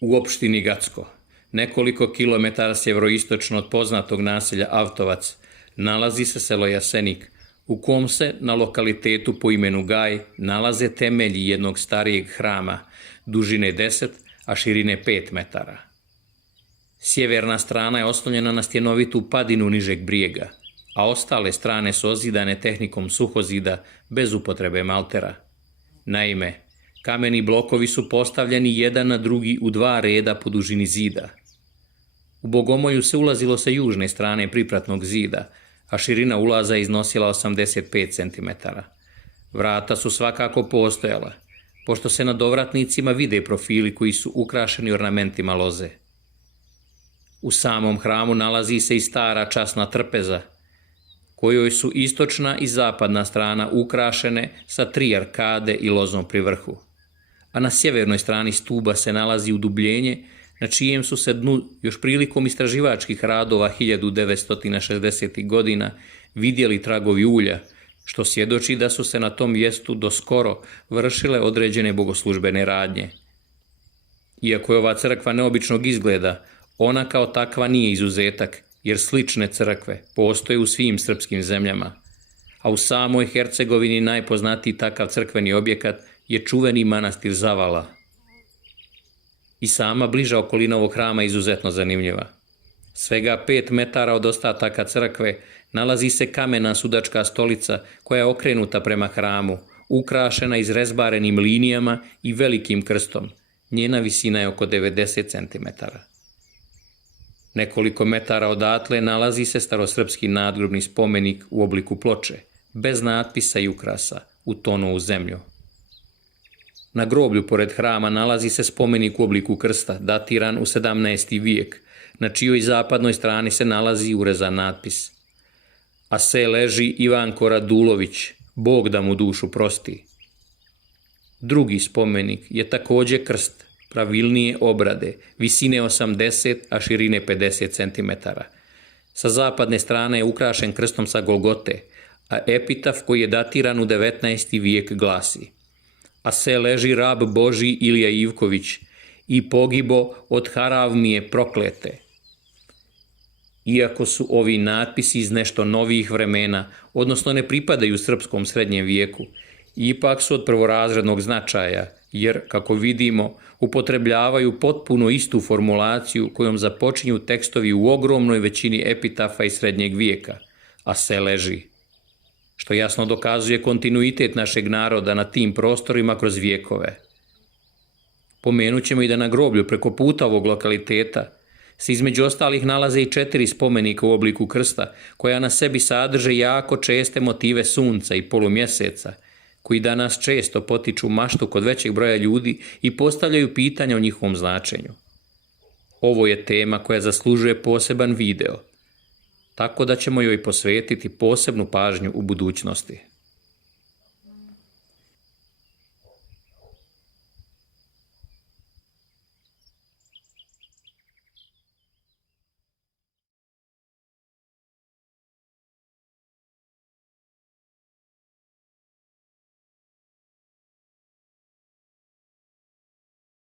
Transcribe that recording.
U opštini Gacko, nekoliko kilometara sjeveroistočno od poznatog naselja Avtovac, nalazi se selo Jasenik, u kom se na lokalitetu po imenu Gaj nalaze temelji jednog starijeg hrama, dužine 10, a širine 5 metara. Sjeverna strana je oslonjena na stjenovitu padinu nižeg brijega, a ostale strane su ozidane tehnikom suhozida bez upotrebe maltera. Naime, kameni blokovi su postavljeni jedan na drugi u 2 reda po dužini zida. U Bogomolju se ulazilo sa južne strane pripratnog zida, a širina ulaza je iznosila 85 cm. Vrata su svakako postojala, pošto se na dovratnicima vide profili koji su ukrašeni ornamentima loze. U samom hramu nalazi se i stara časna trpeza, kojoj su istočna i zapadna strana ukrašene sa 3 arkade i lozom pri vrhu, a na sjevernoj strani stuba se nalazi udubljenje na čijem su se dnu još prilikom istraživačkih radova 1960. godina vidjeli tragovi ulja, što svjedoči da su se na tom mjestu doskoro vršile određene bogoslužbene radnje. Iako je ova crkva neobičnog izgleda, ona kao takva nije izuzetak, jer slične crkve postoje u svim srpskim zemljama, a u samoj Hercegovini najpoznatiji takav crkveni objekat je čuveni manastir Zavala. I sama bliža okolina ovog hrama je izuzetno zanimljiva. Svega 5 metara od ostataka crkve nalazi se kamena sudačka stolica koja je okrenuta prema hramu, ukrašena izrezbarenim linijama i velikim krstom. Njena visina je oko 90 cm. Nekoliko metara odatle nalazi se starosrpski nadgrobni spomenik u obliku ploče, bez natpisa i ukrasa, utonuo u zemlju. Na groblju pored hrama nalazi se spomenik u obliku krsta, datiran u 17. vijek, na čijoj zapadnoj strani se nalazi urezan natpis: "A se leži Ivanko Radulović, Bog da mu dušu prosti." Drugi spomenik je također krst, pravilnije obrade, visine 80, a širine 50 cm. Sa zapadne strane je ukrašen krstom sa Golgote, a epitaf koji je datiran u 19. vijek glasi: "A se leži rab Boži Ilija Ivković i pogibo od haravmije proklete." Iako su ovi natpisi iz nešto novijih vremena, odnosno ne pripadaju srpskom srednjem vijeku, ipak su od prvorazrednog značaja, jer, kako vidimo, upotrebljavaju potpuno istu formulaciju kojom započinju tekstovi u ogromnoj većini epitafa iz srednjeg vijeka, "a se leži", što jasno dokazuje kontinuitet našeg naroda na tim prostorima kroz vijekove. Pomenut ćemo i da na groblju preko puta ovog lokaliteta se između ostalih nalaze i 4 spomenika u obliku krsta, koja na sebi sadrže jako česte motive sunca i polumjeseca, koji danas često potiču maštu kod većeg broja ljudi i postavljaju pitanja o njihovom značenju. Ovo je tema koja zaslužuje poseban video, tako da ćemo joj posvetiti posebnu pažnju u budućnosti.